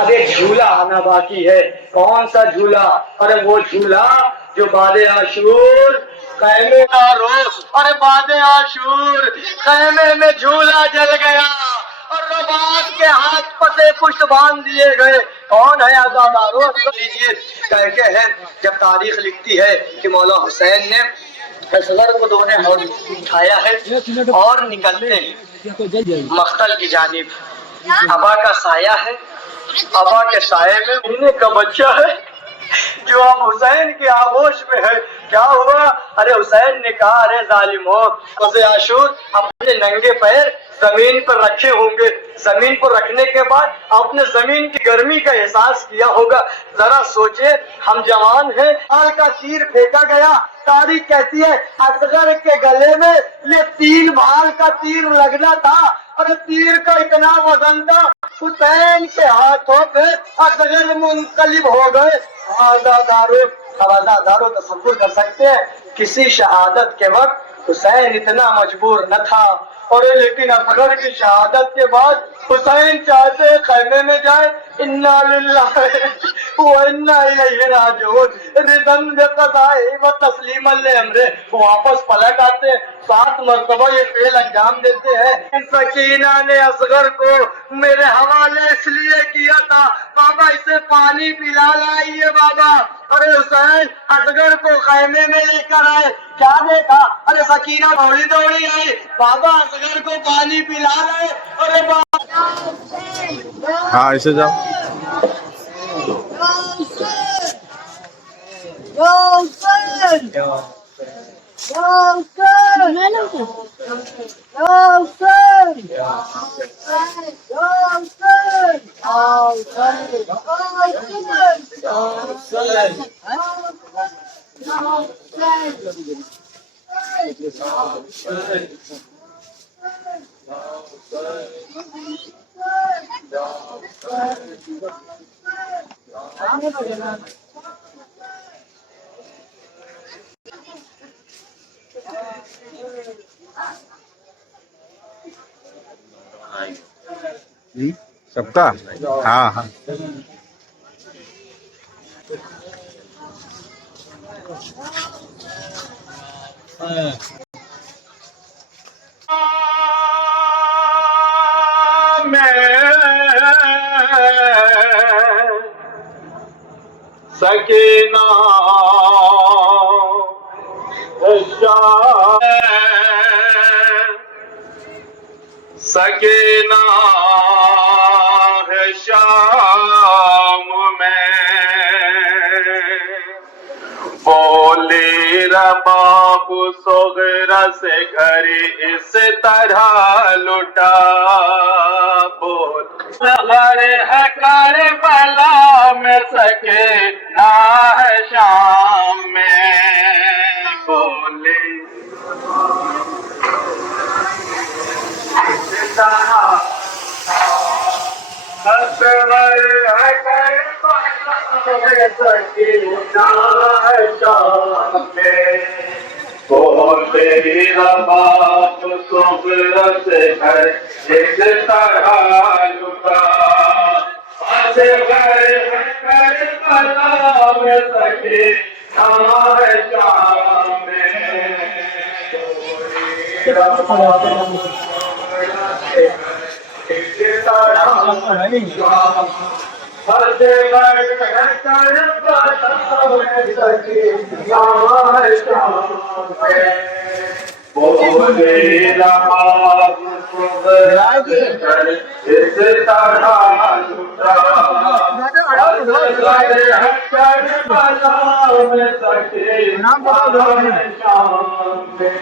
अरे झूला आना बाकी है। कौन सा झूला? अरे वो झूला जो बादे आशूर खैमे ना रोज। अरे बादे आशूर खैमे में झूला जल गया और रबात के हाथ पसे पुष्ट बांध दिए गए। कौन है आजादारो? लीजिए कहते हैं जब तारीख लिखती है कि मौला हुसैन ने असगर को दोने उठाया है और निकलते हैं मख्तल की जानिब। अबा का साया है, अबा के साये में महीने का बच्चा है जो अब हुसैन के आगोश में है। क्या हुआ? अरे हुसैन ने कहा, अरे जालिमो, क़ज़े आशूर अपने नंगे पैर जमीन पर रखे होंगे। जमीन पर रखने के बाद आपने जमीन की गर्मी का एहसास किया होगा। जरा सोचे, हम जवान हैं, हाल का तीर फेंका गया। तारीख कहती है असगर के गले में ये 3 भाल का तीर लगना था और तीर का इतना वजन था, हुसैन के हाथों पे असगर मुंकलिब हो गए। आजादारो तसव्वुर कर सकते हैं किसी शहादत के वक्त हुसैन इतना मजबूर न था, और लेकिन असगर की शहादत के बाद हुसैन चाहते खैमे में जाए। इन्ना लिल्लाहि व इन्ना इलैहि राजिऊन। रिदन बिक़ज़ाए व तस्लीमन लिअम्रे। वापस पलट आते, 7 मरतबा ये फेल अंजाम देते हैं। सकीना ने असगर को मेरे हवाले इसलिए किया था, बाबा इसे पानी पिला लाइए बाबा। अरे हुसैन असगर को खैमे में लेकर आए, क्या देखा? अरे सकीना दौड़ी दौड़ी आई, बाबा असगर को पानी पिला लाए। अरे हाँ ऐसे जाओ। सबका हाँ हाँ सकीना सकीना है शाम में बोली रबाब सोगरा से घर इस तरह लुटा। बोल है करबला में सकीना है शाम में। बोली बोले रबाब सोगरा से घर इस तरह लुटा। करबला में सकीना है शाम में।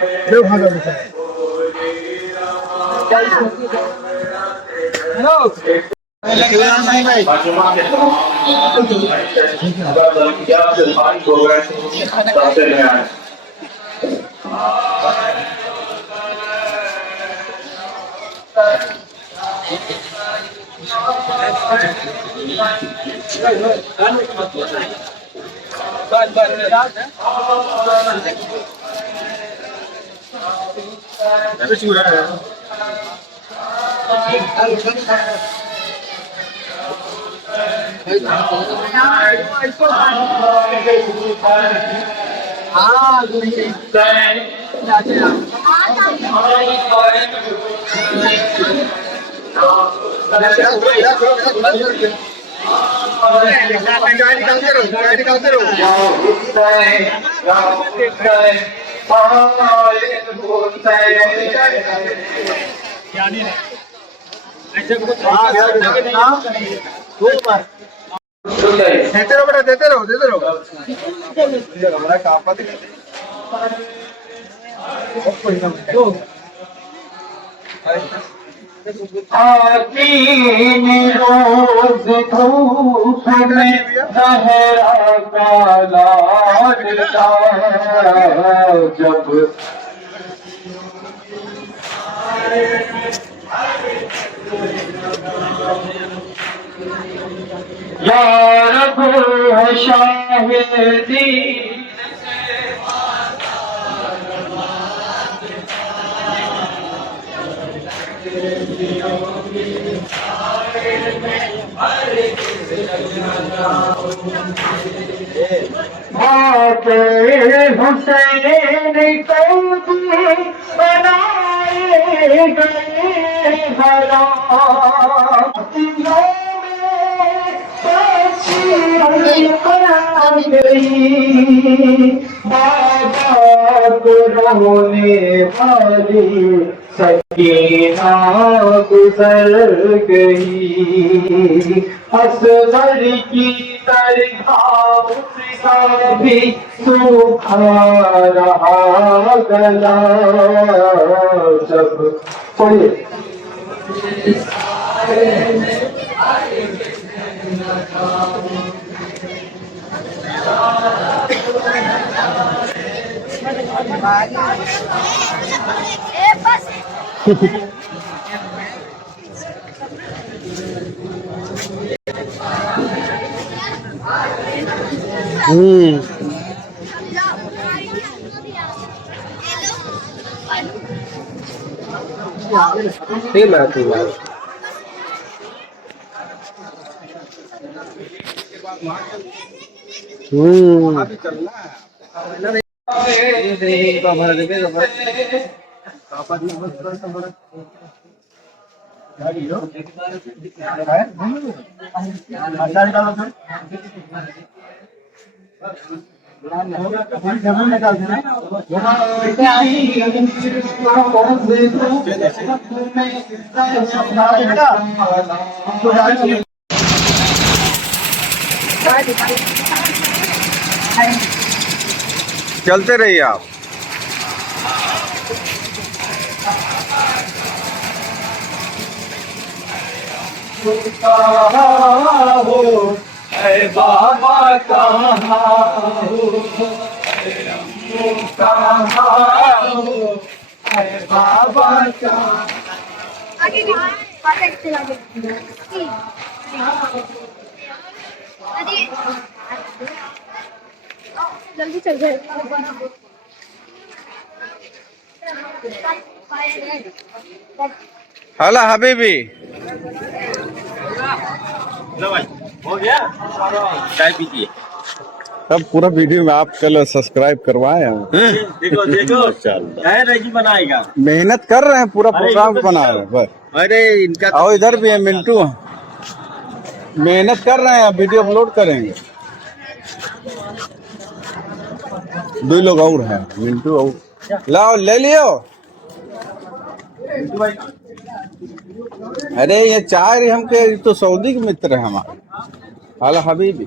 देते रहो बेटा, देते रहो, देते रहो। आकीन रोज धूप में जहरा काला जब यार है शाहिदी हुसैन को बनाए गए हरा रोने वाली सकीना गुजर गई असगर की दरगाह का भी सूखा रहा गला जब पढ़िए चलते रहिए आप। हो ऐ बाबा कहाँ हो ऐ बाबा कहाँ जल्दी चल जाए हला हबीबी हो गया चाय पीजिए सब पूरा वीडियो में आप चलो सब्सक्राइब करवाए हम। देखो देखो है रजी बनाएगा मेहनत कर रहे हैं, पूरा प्रोग्राम बना रहे हैं बस। अरे इनका आओ इधर भी है मिंटू, मेहनत कर रहे हैं, वीडियो अपलोड करेंगे। दो लोग और हैं, मिंटू और लाओ ले लियो। अरे ये चार हमके तो सऊदी के मित्र है हमारे। हाला हबीबी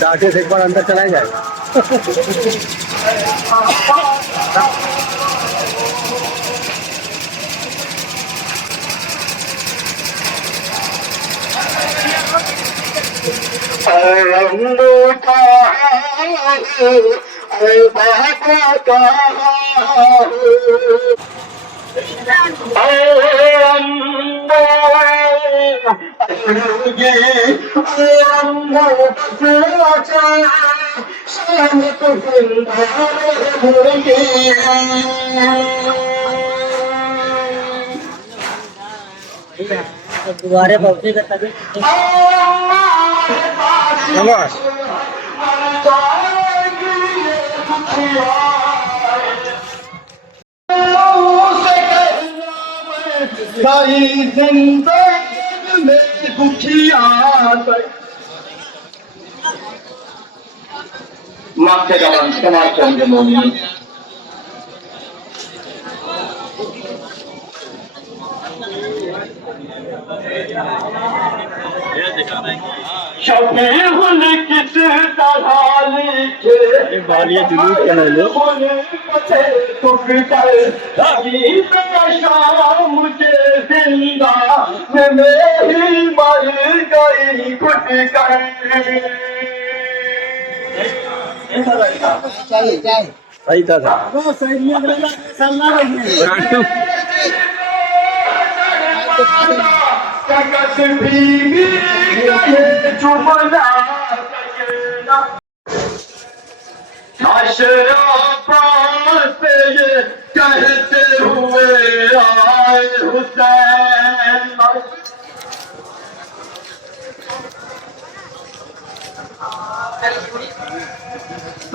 चाटे से एक बार अंदर चला जाएगा दोबारा पहुंचे करता भी शाबाश कई जिंदगी में दुखिया माफ जवान समाज चंद मोमिन शबीहुल किस तरह लिखे बालिया जुलूस चला लो तुक कर तबीब शाम के जिंदा में ही मर गई खुद कर सही था जगत भी चुपना सकेगा अशराफ पे ये कहते हुए आए हुसैन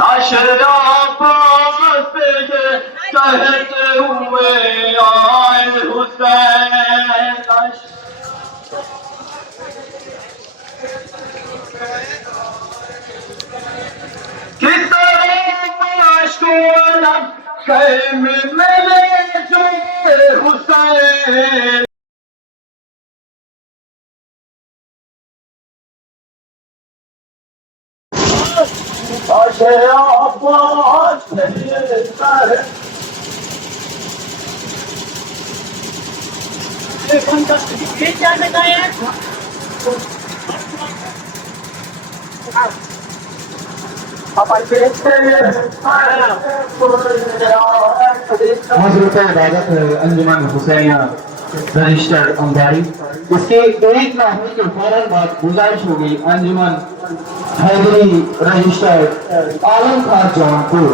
अशराफ पे ये कहते हुए आए हुसैन किस तरह मैंने जो हुसैन हज़रत इबादत अंजुमन हुसैनिया रजिस्टर्ड अंबारी इसके एक ना होने के फौरन बाद गुजारिश होगी अंजुमन हैदरी रजिस्टर्ड आलम खान जौनपुर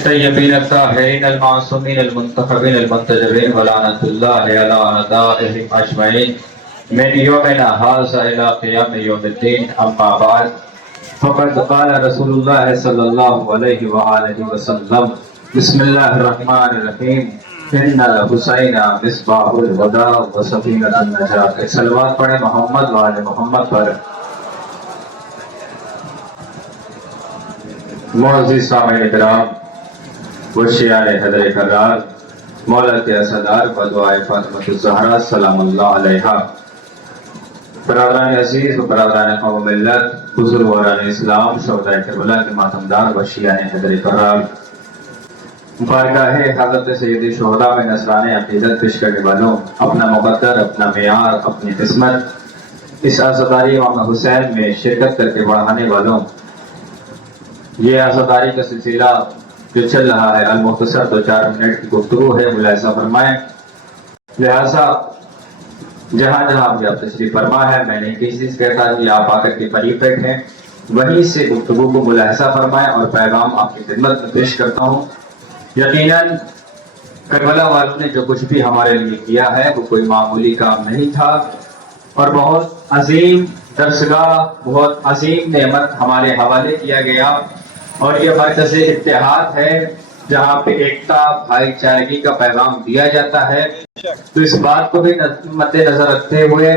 तय्यबीन अत्ताहिरीन अल-मासूमीन अल-मुंतखबीन अल-मुंतजबीन व लानतुल्लाहि अला अअदाइहिम अजमईन मिन यौमिना हाज़ा इला क़ियाम यौमिद्दीन अम्मा बाद फ़क़द क़ाल रसूलुल्लाह सल्लल्लाहु अलैहि व आलिहि वसल्लम बिस्मिल्लाहिर रहमानिर रहीम इन्नल हुसैना मिस्बाहुल हुदा व सफ़ीनतुन नजात। सलवात पढ़े मोहम्मद व आले मोहम्मद पर। मुअज़्ज़िज़ सामिईन इकराम वशियाने हज़रत करार मौला के असदार बदवाए फातिमा ज़हरा सलामुल्लाह अलैहा बरादरान अज़ीज़ व बरादरान कौम मिल्लत बुज़ुर्गान इस्लाम शोहदाए करबला के मातमदार वशियाने हज़रत करार बारगाहे हज़रत सय्यद शुहदा में नसराने अक़ीदत पेश करने वालों, अपना मुक़द्दर, अपना मेयार, अपनी किस्मत इस आज़ादारी इमाम हुसैन में शिरकत करके बढ़ाने वालों, ये आज़ादारी का सिलसिला जो चल रहा है अल-मुख्तसर 2-4 मिनट की गुफ्तगू है, मुलाहिज़ा फरमाएं। लिहाजा जहाँ जहाँ भी आप तशरीफ़ फरमा है, मैंने किसी से कहता कि आप आकर के करीब बैठें, वहीं से गुफ्तगू को मुलाहिज़ा फरमाएं और पैगाम आपकी खिदमत में पेश करता हूँ। यकीनन करबला वालों ने जो कुछ भी हमारे लिए किया है वो कोई मामूली काम नहीं था और बहुत अजीम दर्सगाह, बहुत अजीम नेमत हमारे हवाले किया गया और ये मरकज़ इत्तेहाद है जहाँ पे एकता भाईचारगी का पैगाम दिया जाता है। तो इस बात को भी मद्देनजर रखते हुए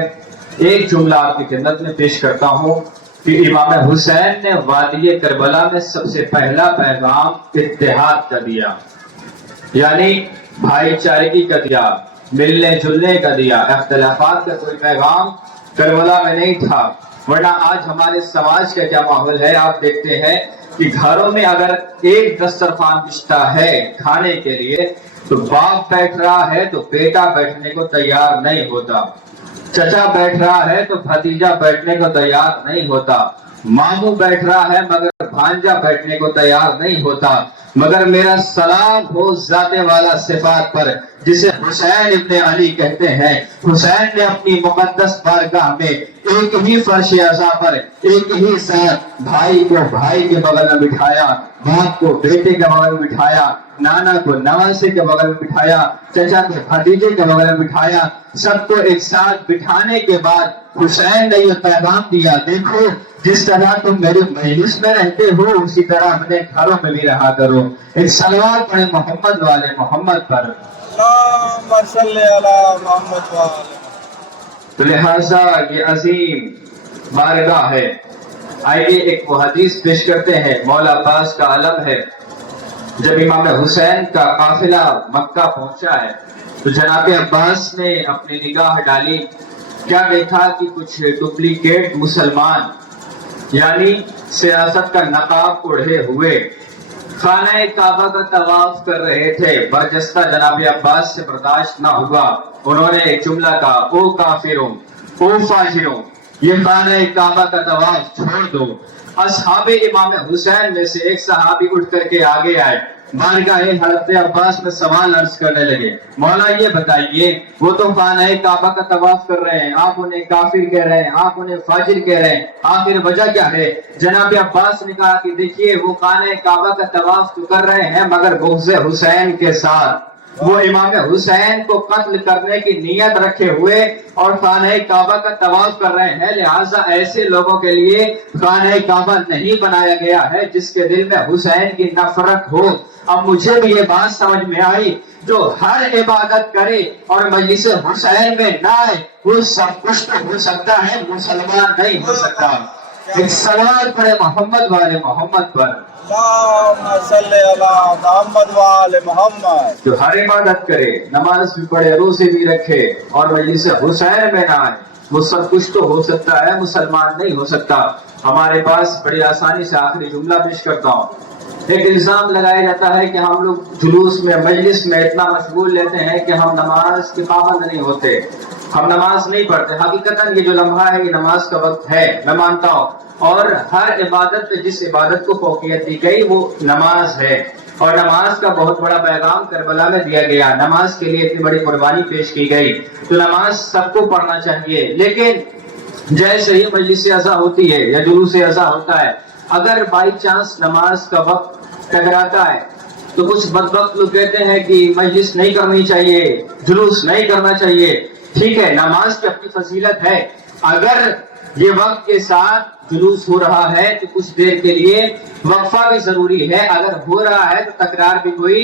एक जुमला आपकी खिदमत में पेश करता हूँ कि इमाम हुसैन ने वादी करबला में सबसे पहला पैगाम इत्तेहाद का दिया, यानी भाईचारगी का दिया, मिलने जुलने का दिया। इख्तिलाफात का कोई पैगाम करबला में नहीं था। वरना आज हमारे समाज का क्या माहौल है, आप देखते हैं कि घरों में अगर एक दस्तरखान बिछता है खाने के लिए तो बाप बैठ रहा है तो बेटा बैठने को तैयार नहीं होता, चचा बैठ रहा है तो भतीजा बैठने को तैयार नहीं होता, मामू बैठ रहा है मगर भांजा बैठने को तैयार नहीं होता। मगर मेरा सलाम हो जाते वाला सिफात पर जिसे हुसैन इब्ने अली कहते हैं। हुसैन ने अपनी मुकद्दस बारगाह में एक ही फर्श अज़ा पर एक ही साथ भाई को भाई के बगल में बिठाया, बाप को बेटे के बगल में बिठाया, नाना को नवासे के बगल में बिठाया, चचा को भतीजे के बगल में बिठाया। सबको एक साथ बिठाने के बाद हुसैन ने यह पैगाम दिया, देखो जिस तरह तुम मेरे मजलिस में रहते हो उसी तरह अपने घरों में भी रहा करो। एक सलवार पढ़े मोहम्मद वाले मोहम्मद पर। तो लिहाजा ये अजीम बारगाह है। आइए एक वो हदीस पेश करते हैं। मौला अब्बास का आलम है, जब इमाम हुसैन का काफिला मक्का पहुंचा है तो जनाब अब्बास ने अपनी निगाह डाली, क्या देखा कि कुछ डुप्लीकेट मुसलमान यानी सियासत का नकाब ओढ़े हुए खाना काबा का तवाफ कर रहे थे। बरजस्ता जनाब अब्बास से बर्दाश्त ना हुआ, उन्होंने एक जुमला कहा, ओ काफिरों, ओ फाजिरों, ये खाना काबा का तवाफ छोड़ दो। असहाबे इमाम हुसैन में से एक सहाबी उठ करके आगे आए, बारगाह हज़रत अब्बास में सवाल अर्ज करने लगे, मौला ये बताइए वो तो खाना काबा का तवाफ कर रहे हैं, आप उन्हें काफिर कह रहे हैं, आप उन्हें फाजिर कह रहे हैं, आखिर वजह क्या है? जनाब अब्बास ने कहा कि देखिए वो खाना काबा का तवाफ तो कर रहे हैं मगर बुग़्ज़ हुसैन के साथ, वो इमाम हुसैन को कत्ल करने की नीयत रखे हुए और खाना काबा का तवाफ कर रहे हैं। लिहाजा ऐसे लोगों के लिए खाना काबा नहीं बनाया गया है जिसके दिल में हुसैन की नफरत हो। अब मुझे भी ये बात समझ में आई, जो हर इबादत करे और मजलिस हुसैन में ना आए वो सब कुछ तो हो सकता है, मुसलमान नहीं हो सकता। एक सलावत पढ़े मोहम्मद वाले मोहम्मद पर। जो हर इबादत करे, नमाज भी पढ़े, रोजे भी रखे और मजलिस हुसैन में ना आए वो सब कुछ तो हो सकता है, मुसलमान नहीं हो सकता। हमारे पास बड़ी आसानी से आखिरी जुमला पेश करता हूँ। एक इल्जाम लगाया जाता है कि हम लोग जुलूस में मजलिस में इतना मशगूल लेते हैं कि हम नमाज के पाबंद नहीं होते, हम नमाज नहीं पढ़ते। हकीकतन ये जो लम्हा है ये नमाज का वक्त है, मैं मानता हूँ, और हर इबादत पे जिस इबादत को फौकियत दी गई वो नमाज है और नमाज का बहुत बड़ा पैगाम करबला में दिया गया। नमाज के लिए इतनी बड़ी कुर्बानी पेश की गई तो नमाज सबको पढ़ना चाहिए। लेकिन जैसे ही मजलिस अज़ा होती है या जुलूस अज़ा होता है, अगर बाई चांस नमाज का वक्त टकराता है तो कुछ बदबख्त लोग कहते हैं कि मजलिस नहीं करनी चाहिए, जुलूस नहीं करना चाहिए। ठीक है, नमाज की अपनी फजीलत है, अगर ये वक्त के साथ जुलूस हो रहा है तो कुछ देर के लिए वक्फा भी जरूरी है, अगर हो रहा है तो तकरार भी कोई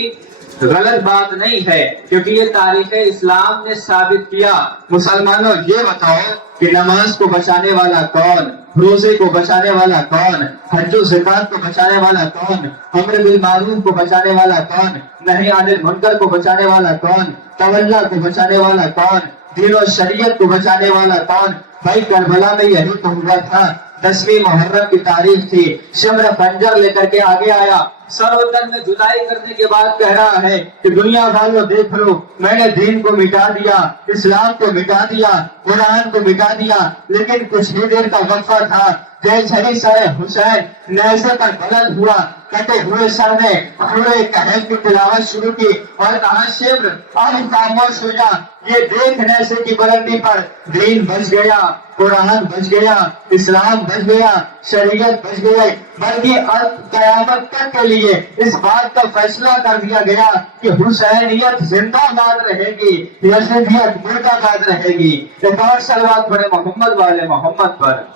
गलत बात नहीं है, क्योंकि ये तारीख इस्लाम ने साबित किया। मुसलमानों ये बताओ कि नमाज को बचाने वाला कौन, रोजे को बचाने वाला कौन, हज्जो ज़कात को बचाने वाला कौन, अम्र बिल मारूफ को बचाने वाला कौन, नही अनिल मुनकर को बचाने वाला कौन, तवल्ला को बचाने वाला कौन, दीन और शरीयत को बचाने वाला कौन? भाई करबला में यही तो हुआ था। 10वीं मुहर्रम की तारीख थी, शिमर खंजर लेकर के आगे आया, सरोतन में जुदाई करने के बाद कह रहा है कि दुनिया वालों देख लो, मैंने दीन को मिटा दिया, इस्लाम को मिटा दिया, कुरान को मिटा दिया। लेकिन कुछ ही देर का वक्फा था, जैसे ही सर हुसैन नेज़े पर बुलंद हुआ, कटे हुए सर ने सूरे कहफ की तिलावत शुरू की और कहा, शिब्र अब खामोश हो जा, ये देख नेज़े की बुलंदी पर दीन बच गया, कुरान बच गया, इस्लाम बच गया, शरीयत बच गई, बल्कि अब कयामत तक के लिए इस बात का फैसला कर दिया गया कि हुसैनियत जिंदाबाद रहेगी, यजीदियत मुर्दाबाद रहेगी। एक और सलवात पढ़े मोहम्मद वाले मोहम्मद पर।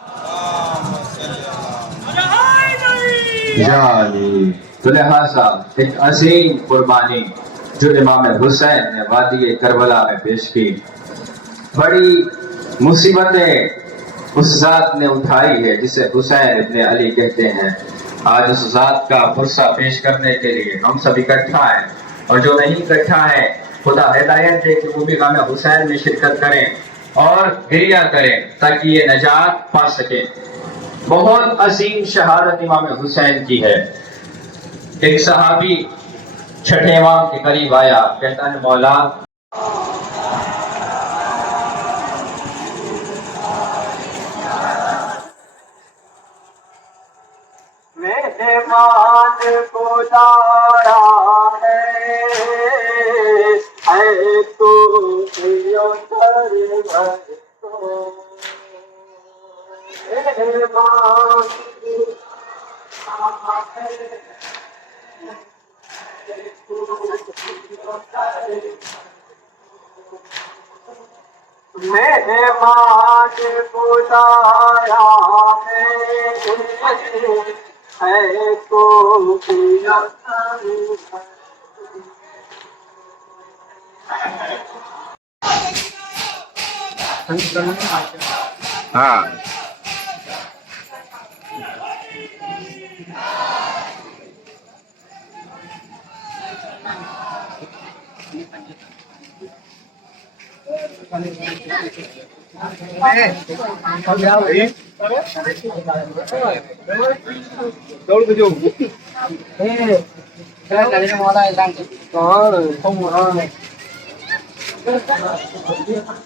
तो लिहाजा एक अजीम कुर्बानी जो इमाम हुसैन ने वादी करबला में पेश की, बड़ी मुसीबतें उस जात ने उठाई है जिसे हुसैन इब्ने अली कहते हैं। आज उस जात का पुरसा पेश करने के लिए हम सब इकट्ठा हैं, और जो नहीं इकट्ठा है खुदा हिदायत दे कि वो भी गाना हुसैन में शिरकत करें और गिरिया करें ताकि ये नजात पा सके। बहुत अजीम शहादत इमाम हुसैन की है। एक सहाबी छठे इमाम के करीब आया, कहता है मौला मेहमान को लाया है तो मेहमान बुलाया है तो हाँ दौड़ के जो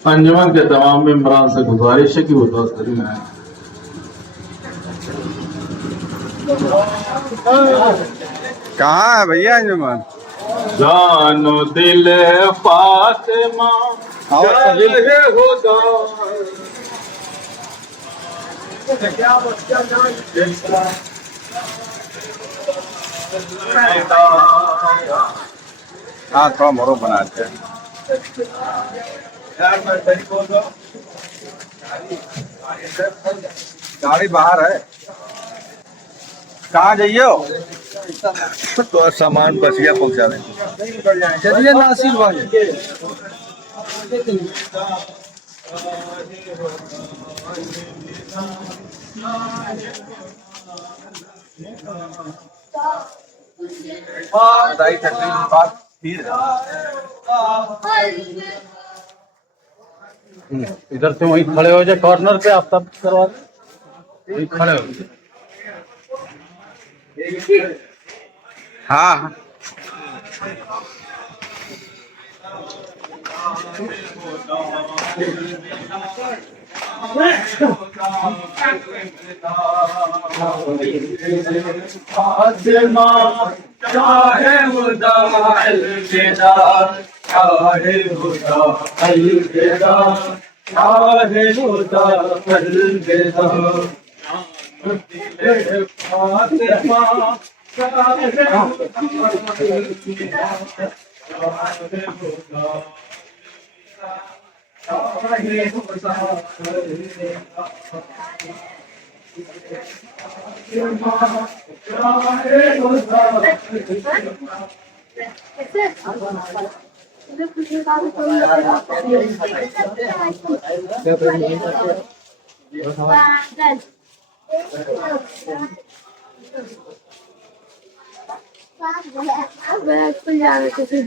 अंजुमन के तमाम मेंबरान से गुजारिश है कि वो दोस्त करीब आए। कहाँ है भैया अंजुमन? जानो दिल फातिमा आओ सभी हाँ थोड़ा मोरो बनाते हैं। गाड़ी बाहर है, कहाँ जाइयो? तो सामान बसिया पहुँचा दें। चलिए नासिर भाई। दाई चटनी की बात फिर इधर से वहीं खड़े हो जाए कॉर्नर पे, आप सब करवा दो। वहीं खड़े हो जाए। हाँ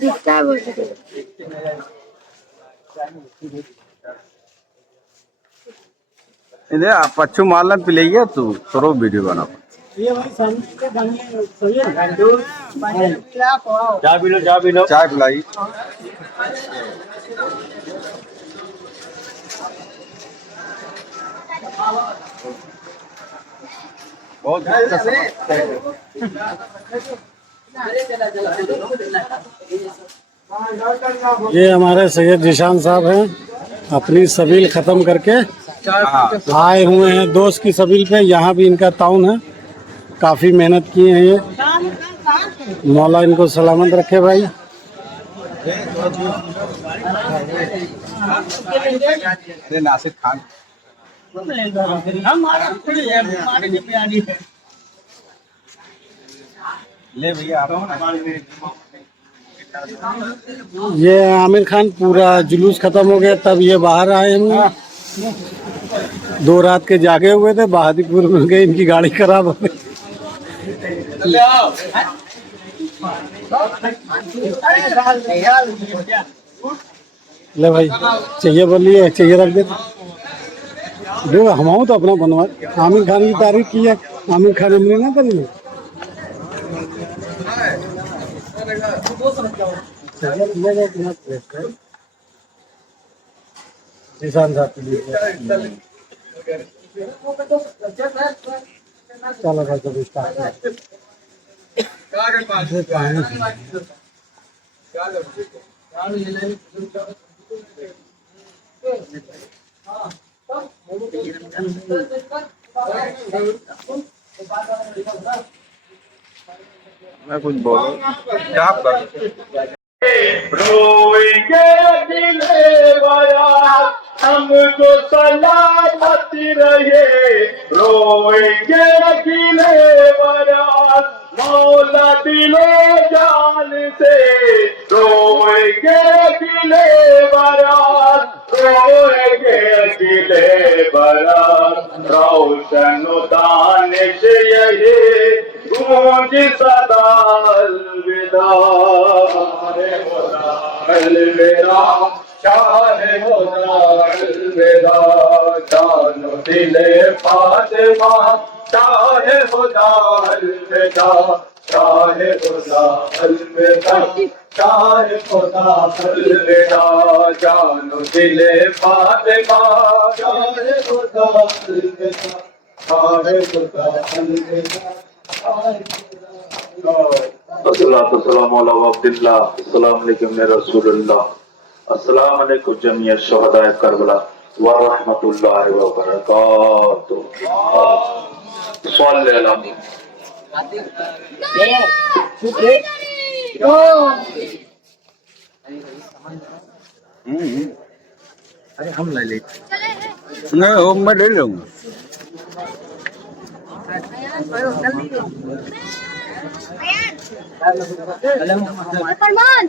दिखता है वो इधर पच्चू मारलन पिलैया तू करो वीडियो बना। चाय पिलाई। बहुत ये हमारे सैयद जिशान साहब हैं, अपनी सबील ख़त्म करके आए हुए हैं दोस्त की सबील पे। यहाँ भी इनका ताउन है, काफ़ी मेहनत किए हैं ये। मौला इनको सलामत रखे भाई। नासिर खान ले भैया ये आमिर खान पूरा जुलूस ख़त्म हो गया तब ये बाहर आए हैं। 2 रात के जागे हुए थे, बहादुरपुर में गए, इनकी गाड़ी खराब हो गई। ले भाई, चाहिए बोलिए, चाहिए रख दे। देखो हम तो अपना बनवा, आमिर खान की तारीफ की है, आमिर खान हमने ना करी है। निशान साहब के लिए चलो भाई, कभी स्टार्ट मैं कुछ बोलूं क्या कर रोएंगे अकेले बारात, हमको सलामत रहे। रोएंगे अकेले बारात, मौला दिलो जान से। रोएंगे अकेले बारात, रोएंगे अकेले बारात। रोशन दानिश यही गूंज सदा अलविदा। अलविदा चाहे होना अलविदा, जानो दिले फातिमा चाहे होना अलविदा। चाहे होना अलविदा, चाहे होना अलविदा, जानो दिले फातिमा चाहे होना अलविदा। चाहे होना अलविदा। अस्सलाम वालेकुम रसूलुल्लाह, अस्सलाम वालेकुम जमीयत शुहदाए करबला व रहमतुल्लाहि व बरकातुहू। सल्लल्लाहु अलैहि अरे हम ले ले नहीं, मैं ले लूंगा। फरमान